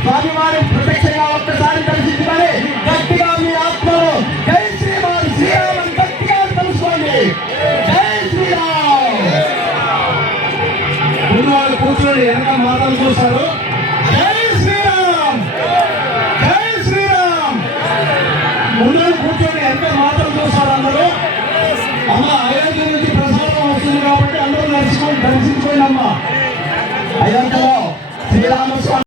స్వామివారి ప్రత్యక్షంగా ఒక్కసారి దర్శించుకొని గట్టిగా మీ ఆత్మలో జై శ్రీరామ్ శ్రీరామ్ గట్టిగా తెలుసుకోండి. జై శ్రీరామ్. ముందు వాళ్ళు కూర్చొని వెనక మాటలు చూస్తారు. జై శ్రీరామ్ జై శ్రీరామ్. ముందు కూర్చొని వెనక మాటలు చూస్తారు అందరూ. అమ్మ అయోధ్య నుంచి ప్రసాదం వస్తుంది కాబట్టి అందరూ దర్శించుకోండి అమ్మ. అయోధ్యలో శ్రీరామస్వామి